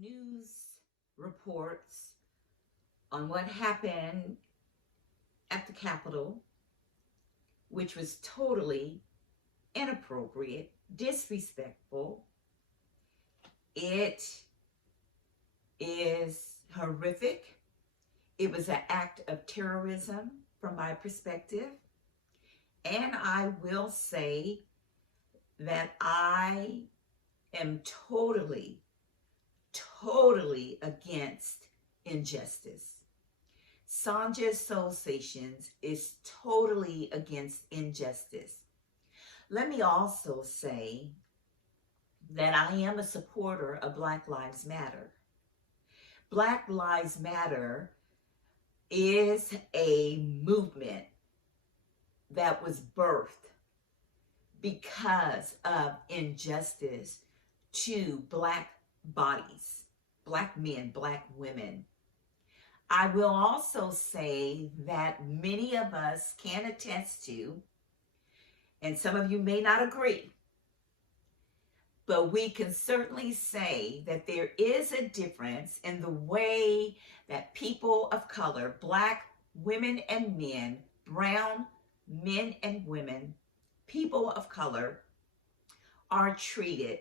news reports on what happened at the Capitol, which was totally inappropriate, disrespectful. It is horrific. It was an act of terrorism from my perspective. And I will say that I am totally against injustice. Sonja's Soulsations is totally against injustice. Let me also say that I am a supporter of Black Lives Matter. Black Lives Matter is a movement that was birthed because of injustice to Black bodies, Black men, Black women. I will also say that many of us can attest to, and some of you may not agree, but we can certainly say that there is a difference in the way that people of color, Black women and men, brown men and women, people of color, are treated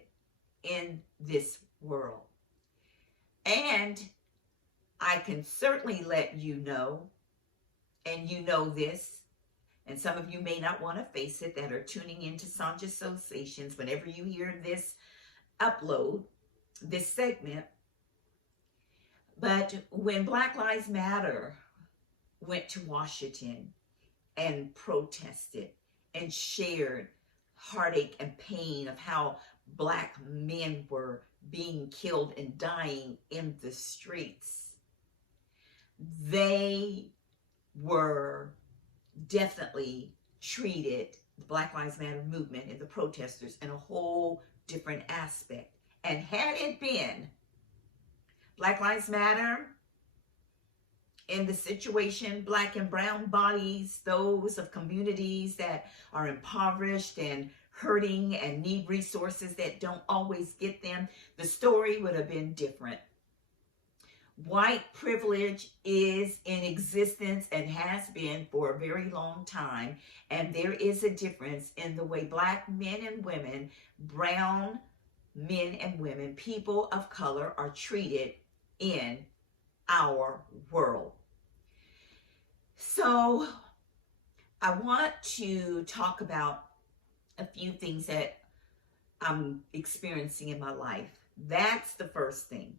in this world. And I can certainly let you know, and you know this, and some of you may not want to face it that are tuning into Sonja Soulsations whenever you hear this upload, this segment. But when Black Lives Matter went to Washington and protested and shared heartache and pain of how Black men were being killed and dying in the streets, they were definitely treated, the Black Lives Matter movement and the protesters, in a whole different aspect. And had it been Black Lives Matter in the situation, Black and brown bodies, those of communities that are impoverished and hurting and need resources that don't always get them, the story would have been different. White privilege is in existence and has been for a very long time, and there is a difference in the way Black men and women, brown men and women, people of color are treated in our world. So I want to talk about a few things that I'm experiencing in my life. That's the first thing.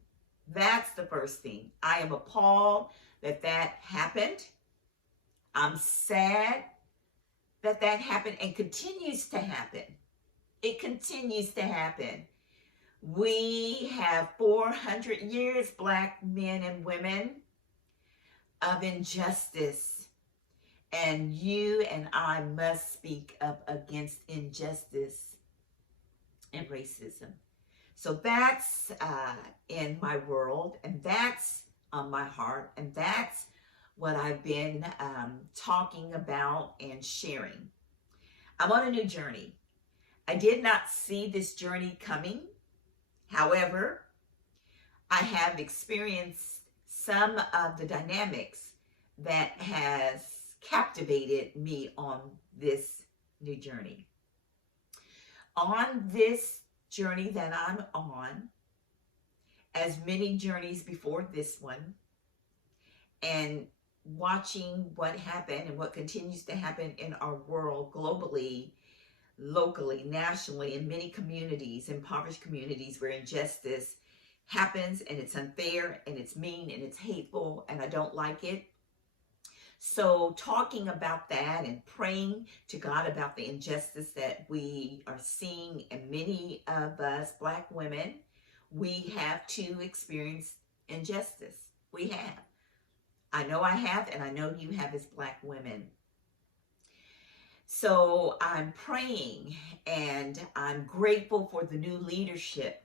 That's the first thing. I am appalled that that happened. I'm sad that that happened and continues to happen. It continues to happen. We have 400 years, Black men and women, of injustice. And you and I must speak up against injustice and racism. So that's in my world, and that's on my heart, and that's what I've been talking about and sharing. I'm on a new journey. I did not see this journey coming. However, I have experienced some of the dynamics that has captivated me on this new journey. On this journey that I'm on, as many journeys before this one, and watching what happened and what continues to happen in our world globally, locally, nationally, in many communities, impoverished communities where injustice happens and it's unfair and it's mean and it's hateful and I don't like it. So talking about that and praying to God about the injustice that we are seeing, and many of us Black women, we have to experience injustice. We have. I know I have, and I know you have as Black women. So I'm praying and I'm grateful for the new leadership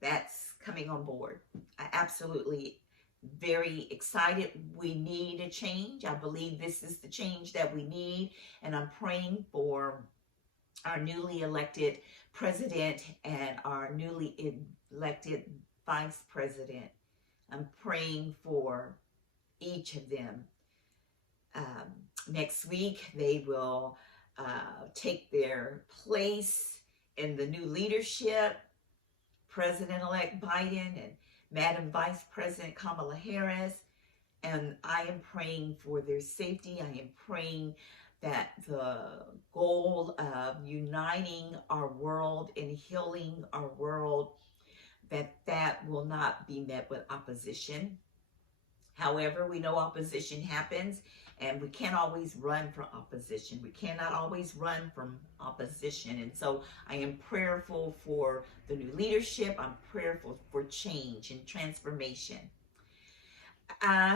that's coming on board. I absolutely very excited. We need a change. I believe this is the change that we need, and I'm praying for our newly elected president and our newly elected vice president. I'm praying for each of them. Next week, they will take their place in the new leadership. President-elect Biden and Madam Vice President Kamala Harris. And I am praying for their safety. I am praying that the goal of uniting our world and healing our world, that will not be met with opposition. However, we know opposition happens, and we can't always run from opposition. We cannot always run from opposition. And so I am prayerful for the new leadership. I'm prayerful for change and transformation.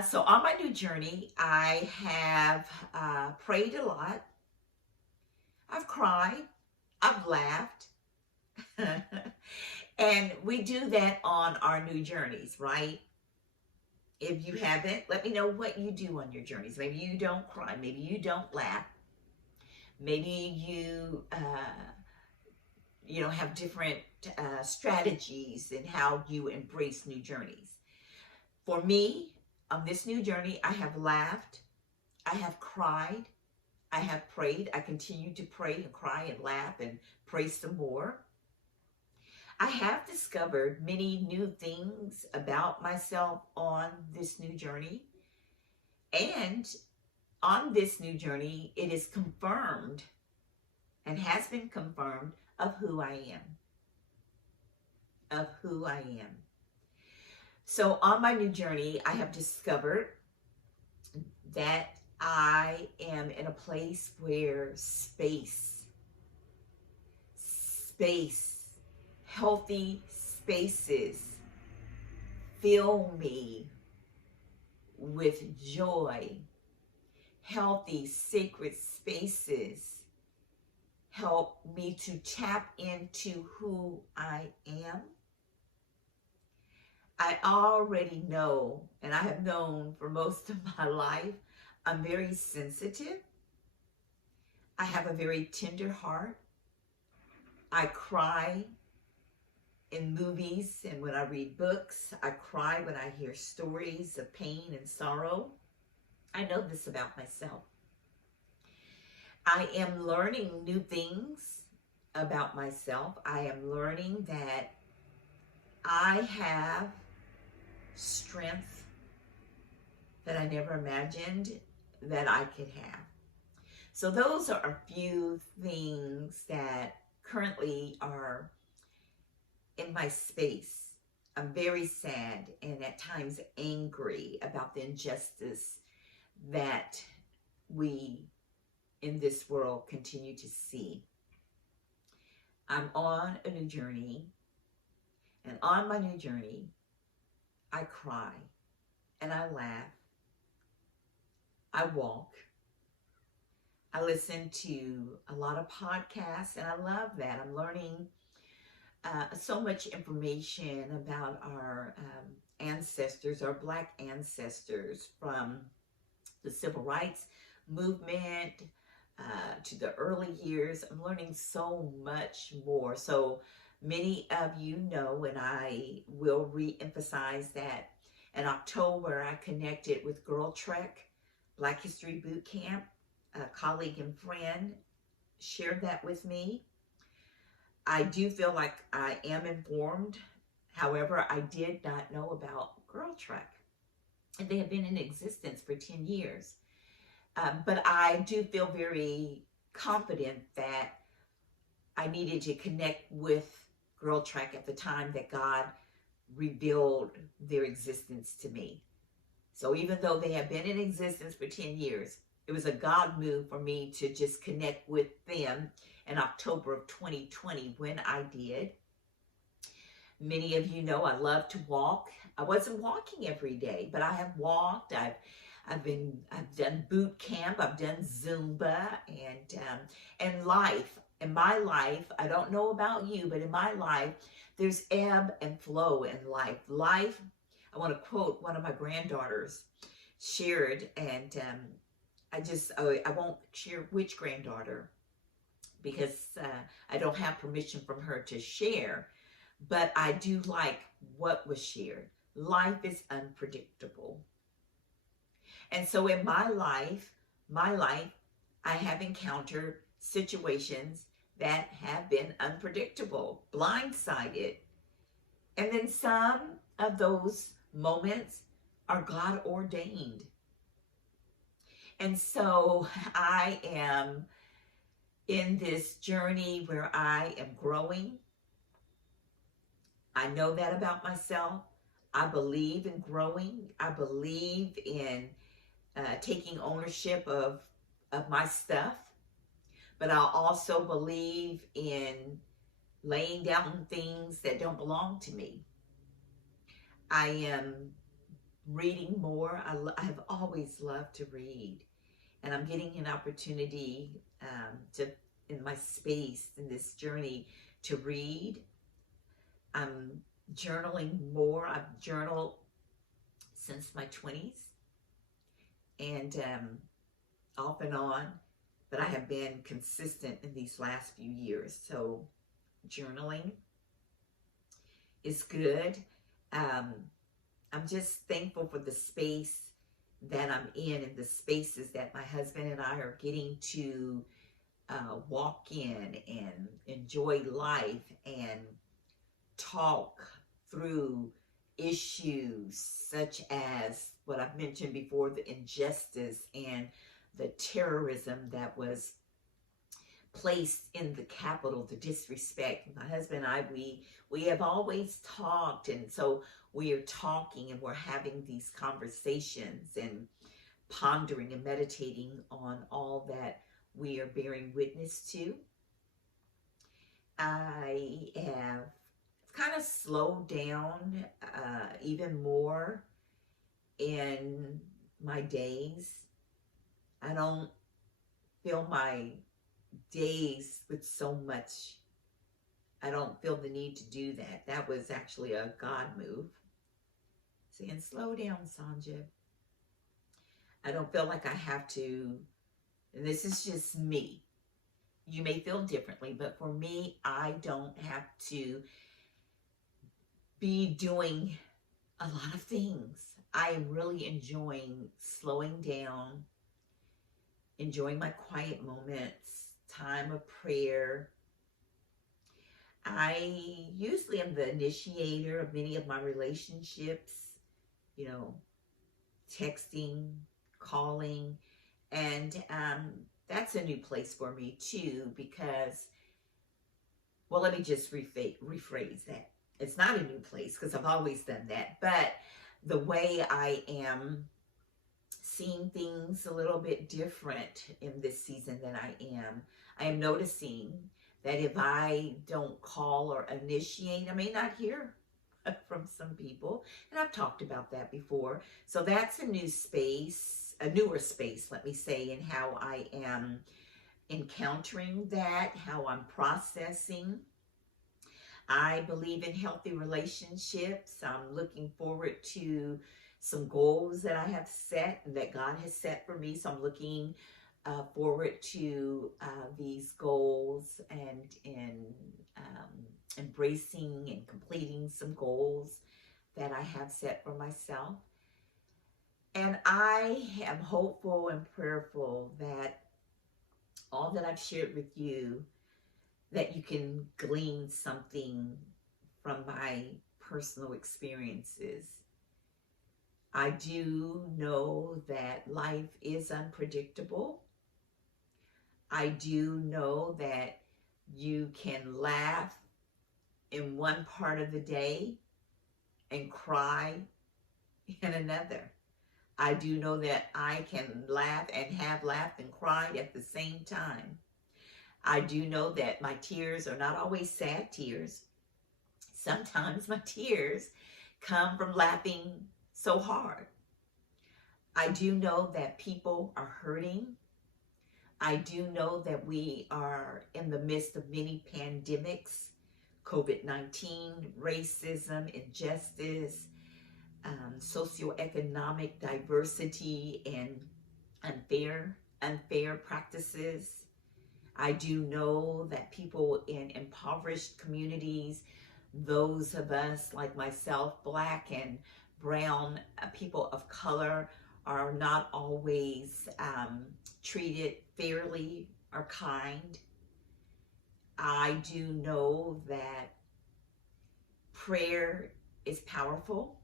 So on my new journey, I have prayed a lot. I've cried. I've laughed. And we do that on our new journeys, right? If you haven't, let me know what you do on your journeys. Maybe you don't cry. Maybe you don't laugh. Maybe you, have different strategies in how you embrace new journeys. For me, on this new journey, I have laughed. I have cried. I have prayed. I continue to pray and cry and laugh and pray some more. I have discovered many new things about myself on this new journey. And on this new journey, it is confirmed and has been confirmed of who I am. Of who I am. So on my new journey, I have discovered that I am in a place where space, healthy spaces fill me with joy. Healthy, sacred spaces help me to tap into who I am. I already know, and I have known for most of my life, I'm very sensitive. I have a very tender heart. I cry in movies and when I read books. I cry when I hear stories of pain and sorrow. I know this about myself. I am learning new things about myself. I am learning that I have strength that I never imagined that I could have. So those are a few things that currently are in my space. I'm very sad and at times angry about the injustice that we in this world continue to see. I'm on a new journey, and on my new journey, I cry and I laugh. I walk. I listen to a lot of podcasts, and I love that. I'm learning so much information about our ancestors, our Black ancestors, from the civil rights movement to the early years. I'm learning so much more. So many of you know, and I will re-emphasize that in October, I connected with Girl Trek, Black History Boot Camp. A colleague and friend shared that with me. I do feel like I am informed. However, I did not know about Girl Trek. And they have been in existence for 10 years. But I do feel very confident that I needed to connect with Girl Trek at the time that God revealed their existence to me. So even though they have been in existence for 10 years, it was a God move for me to just connect with them in October of 2020 when I did. Many of you know I love to walk. I wasn't walking every day, but I have walked. I've done boot camp. I've done Zumba and life. In my life, I don't know about you, but in my life, there's ebb and flow in life. Life, I want to quote one of my granddaughters shared, and I won't share which granddaughter because I don't have permission from her to share. but I do like what was shared. Life is unpredictable. And so in my life, I have encountered situations that have been unpredictable, blindsided. And then some of those moments are God ordained. And so I am in this journey where I am growing. I know that about myself. I believe in growing. I believe in taking ownership of my stuff. But I also believe in laying down things that don't belong to me. I am reading more. I have always loved to read. And I'm getting an opportunity to, in my space, in this journey, to read. I'm journaling more. I've journaled since my 20s and off and on, but I have been consistent in these last few years. So journaling is good. I'm just thankful for the space that I'm in and the spaces that my husband and I are getting to walk in and enjoy life and talk through issues such as what I've mentioned before, the injustice and the terrorism that was placed in the Capitol, the disrespect. My husband and I, we have always talked, and so we are talking and we're having these conversations and pondering and meditating on all that we are bearing witness to. I have kind of slowed down even more in my days. I don't fill my days with so much. I don't feel the need to do that. That was actually a God move. Saying, slow down, Sonja. I don't feel like I have to, and this is just me. You may feel differently, but for me, I don't have to be doing a lot of things. I am really enjoying slowing down, enjoying my quiet moments, time of prayer. I usually am the initiator of many of my relationships, texting, calling, and that's a new place for me too because, well, let me just rephrase that. It's not a new place because I've always done that, but the way I am seeing things a little bit different in this season than I am noticing that if I don't call or initiate, I may not hear from some people. And I've talked about that before. So that's a new space, a newer space, let me say, in how I am encountering that, how I'm processing. I believe in healthy relationships. I'm looking forward to some goals that I have set and that God has set for me. So I'm looking forward to these goals and embracing and completing some goals that I have set for myself. And I am hopeful and prayerful that all that I've shared with you, that you can glean something from my personal experiences. I do know that life is unpredictable. I do know that you can laugh in one part of the day and cry in another. I do know that I can laugh and have laughed and cried at the same time. I do know that my tears are not always sad tears. Sometimes my tears come from laughing so hard. I do know that people are hurting. I do know that we are in the midst of many pandemics, COVID-19, racism, injustice, socioeconomic diversity, and unfair practices. I do know that people in impoverished communities those of us like myself, black and brown people of color, are not always treated fairly or kind. I do know that prayer is powerful.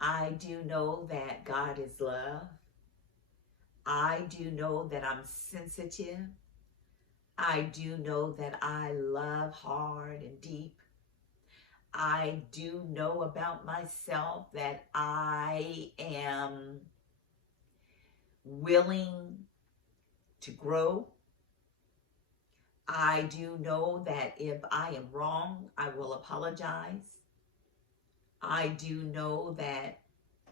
I do know that God is love. I do know that I'm sensitive. I do know that I love hard and deep. I do know about myself that I am willing to grow. I do know that if I am wrong, I will apologize. I do know that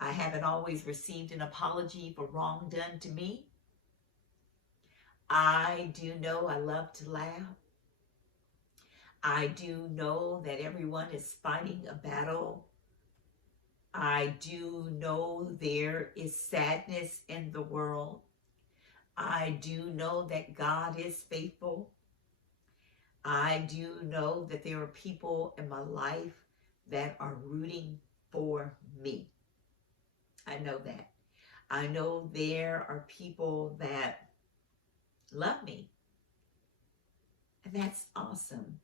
I haven't always received an apology for wrong done to me. I do know I love to laugh. I do know that everyone is fighting a battle. I do know there is sadness in the world. I do know that God is faithful. I do know that there are people in my life that are rooting for me. I know that. I know there are people that love me. And that's awesome.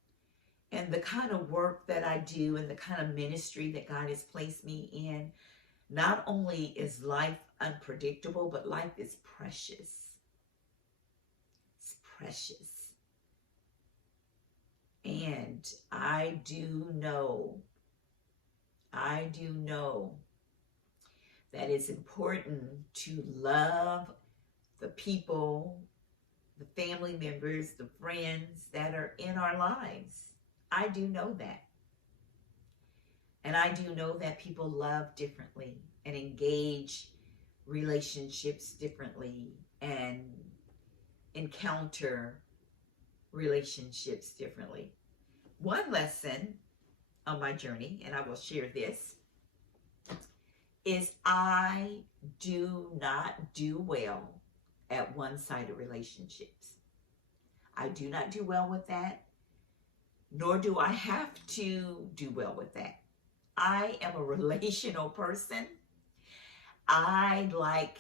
And the kind of work that I do and the kind of ministry that God has placed me in, not only is life unpredictable, but life is precious. It's precious. And I do know that it's important to love the people, the family members, the friends that are in our lives. I do know that. And I do know that people love differently and engage relationships differently and encounter relationships differently. One lesson on my journey, and I will share this, is I do not do well at one-sided relationships. I do not do well with that, nor do I have to do well with that. I am a relational person. I like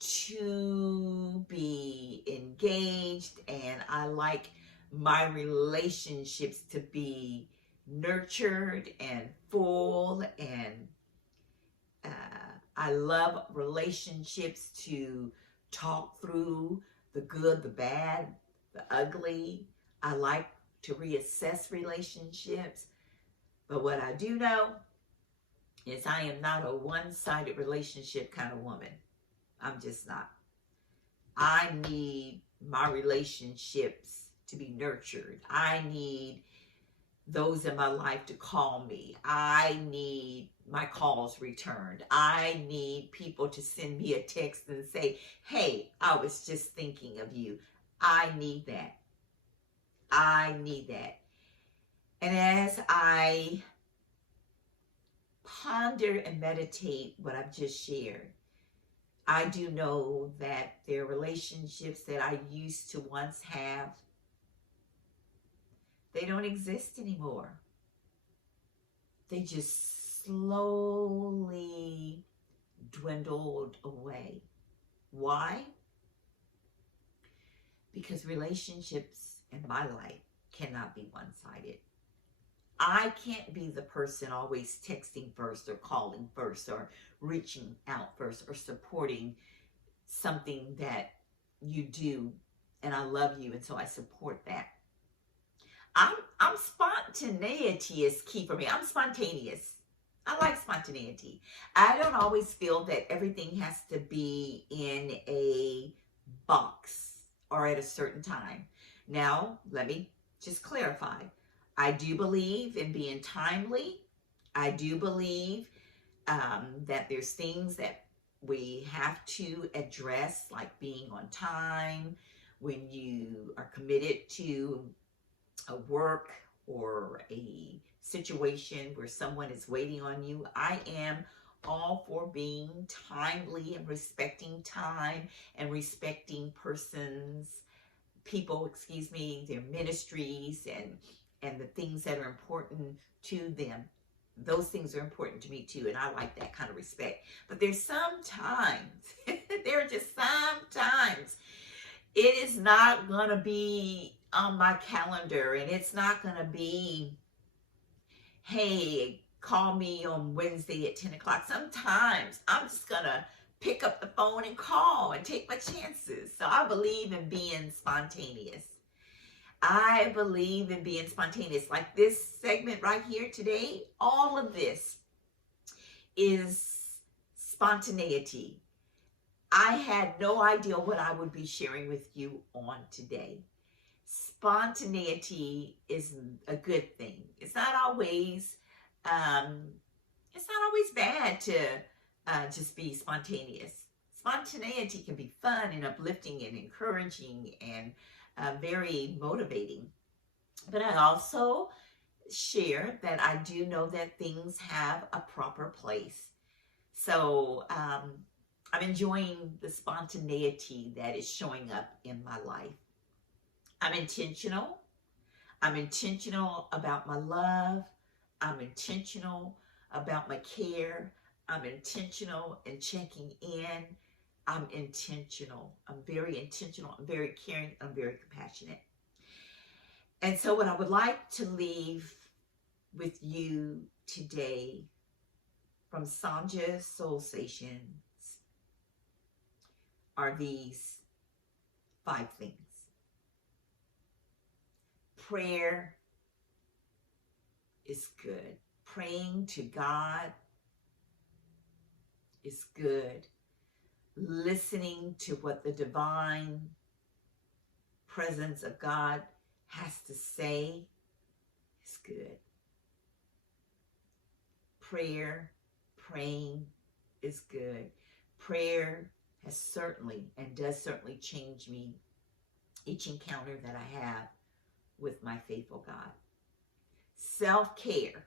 to be engaged, and I like my relationships to be nurtured and full, and I love relationships to talk through the good, the bad, the ugly. I like to reassess relationships. But what I do know is I am not a one-sided relationship kind of woman. I'm just not. I need my relationships to be nurtured. I need those in my life to call me. I need my calls returned. I need people to send me a text and say, hey, I was just thinking of you. I need that. I need that. And as I ponder and meditate what I've just shared, I do know that there are relationships that I used to once have. They don't exist anymore. They just slowly dwindled away. Why? Because relationships in my life cannot be one-sided. I can't be the person always texting first or calling first or reaching out first or supporting something that you do, and I love you, and so I support that. I'm spontaneity is key for me. I'm spontaneous. I like spontaneity. I don't always feel that everything has to be in a box or at a certain time. Now, let me just clarify. I do believe in being timely. I do believe that there's things that we have to address, like being on time, when you are committed to a work or a situation where someone is waiting on you. I am all for being timely and respecting time and respecting people, their ministries, and and the things that are important to them. Those things are important to me too, and I like that kind of respect. But there's sometimes, there are just sometimes it is not going to be on my calendar, and it's not going to be, hey, call me on Wednesday at 10 o'clock. Sometimes I'm just going to pick up the phone and call and take my chances. So I believe in being spontaneous. I believe in being spontaneous. Like this segment right here today, all of this is spontaneity. I had no idea what I would be sharing with you on today. Spontaneity is a good thing. It's not always bad to just be spontaneous. Spontaneity can be fun and uplifting and encouraging and very motivating. But I also share that I do know that things have a proper place. So I'm enjoying the spontaneity that is showing up in my life. I'm intentional. I'm intentional about my love. I'm intentional about my care. I'm intentional in checking in. I'm intentional. I'm very intentional. I'm very caring. I'm very compassionate. And so what I would like to leave with you today from Sonja's Soulsations are these 5 things. Prayer is good. Praying to God is good. Listening to what the divine presence of God has to say is good. Praying is good. Prayer has certainly and does certainly change me each encounter that I have with my faithful God. Self-care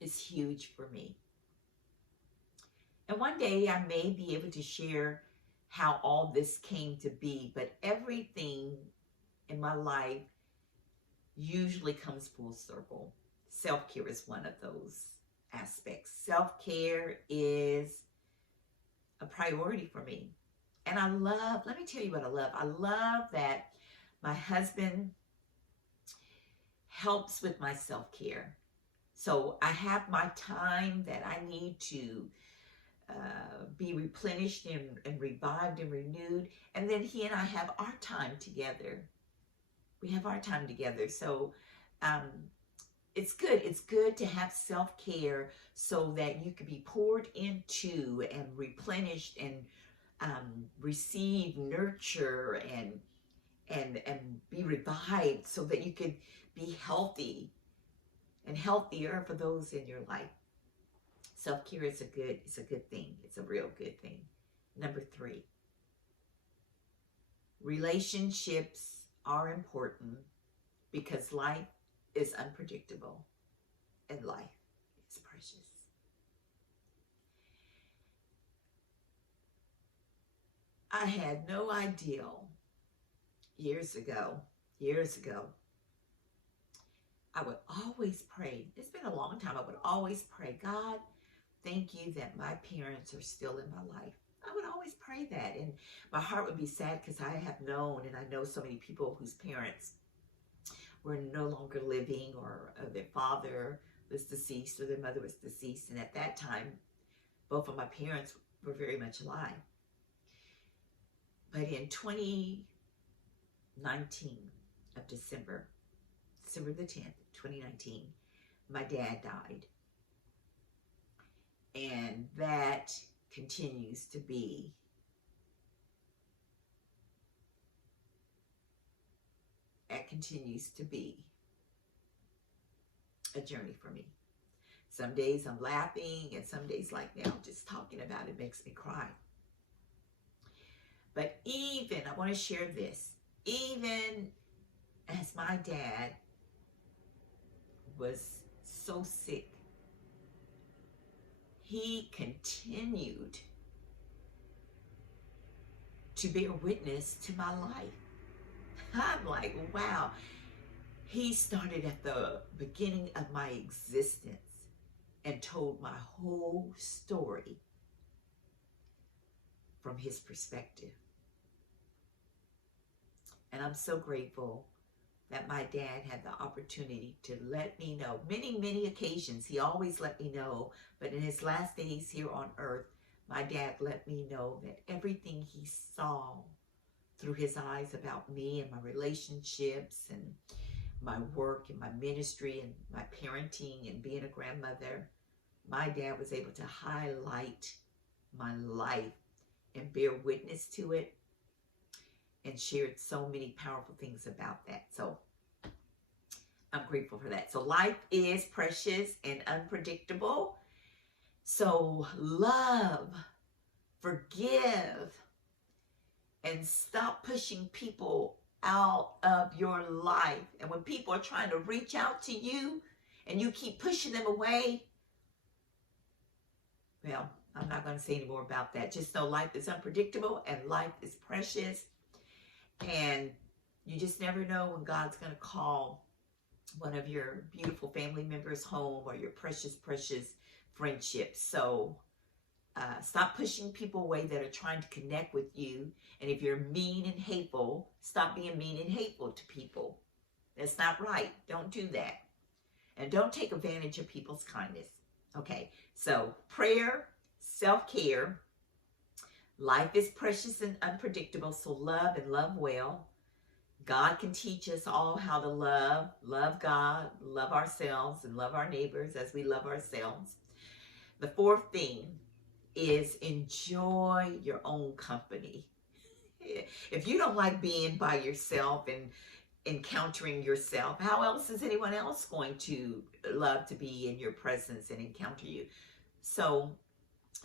is huge for me. And one day I may be able to share how all this came to be, but everything in my life usually comes full circle. Self-care is one of those aspects. Self-care is a priority for me. And I love, let me tell you what I love. I love that my husband helps with my self-care. So I have my time that I need to be replenished and revived and renewed. And then he and I have our time together. We have our time together. So it's good. It's good to have self-care so that you can be poured into and replenished and receive nurture and be revived so that you can be healthy and healthier for those in your life. Self-care is a good thing. It's a real good thing. Number 3, relationships are important because life is unpredictable and life is precious. I had no idea years ago, I would always pray. It's been a long time. I would always pray, God, thank you that my parents are still in my life. I would always pray that. And my heart would be sad because I have known and I know so many people whose parents were no longer living, or their father was deceased or their mother was deceased. And at that time, both of my parents were very much alive. But in 2019 of December the 10th, 2019, my dad died. And that continues to be a journey for me. Some days I'm laughing, and some days, like now, just talking about it makes me cry. But I want to share this, even as my dad was so sick, he continued to bear witness to my life. I'm like, wow. He started at the beginning of my existence and told my whole story from his perspective. And I'm so grateful that my dad had the opportunity to let me know. Many occasions, he always let me know. But in his last days here on earth, my dad let me know that everything he saw through his eyes about me and my relationships and my work and my ministry and my parenting and being a grandmother, my dad was able to highlight my life and bear witness to it and shared so many powerful things about that. So I'm grateful for that. So life is precious and unpredictable. So love, forgive, and stop pushing people out of your life. And when people are trying to reach out to you and you keep pushing them away, well, I'm not going to say any more about that. Just know life is unpredictable and life is precious. And you just never know when God's going to call one of your beautiful family members home or your precious friendships. So stop pushing people away that are trying to connect with you. And if you're mean and hateful, stop being mean and hateful to people. That's not right. Don't do that. And don't take advantage of people's kindness. Okay, so prayer, self-care, life is precious and unpredictable, so love and love well. God can teach us all how to love God, love ourselves, and love our neighbors as we love ourselves. The fourth thing is enjoy your own company. If you don't like being by yourself and encountering yourself, how else is anyone else going to love to be in your presence and encounter you? So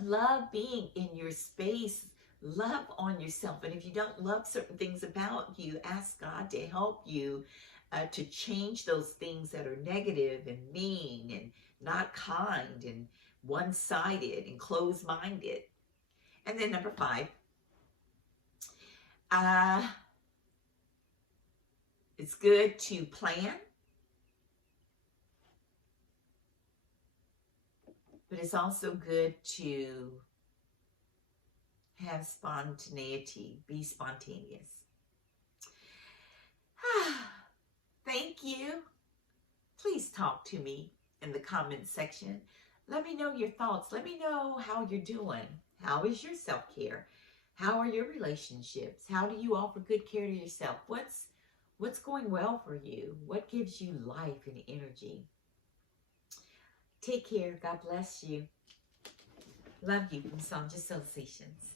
love being in your space. Love on yourself. And if you don't love certain things about you, ask God to help you to change those things that are negative and mean and not kind and one-sided and closed-minded. And then number 5, it's good to plan, but it's also good to have spontaneity, be spontaneous. Thank you. Please talk to me in the comments section. Let me know your thoughts. Let me know how you're doing. How is your self-care? How are your relationships? How do you offer good care to yourself? What's going well for you? What gives you life and energy? Take care. God bless you. Love you from Sonja Soulsations.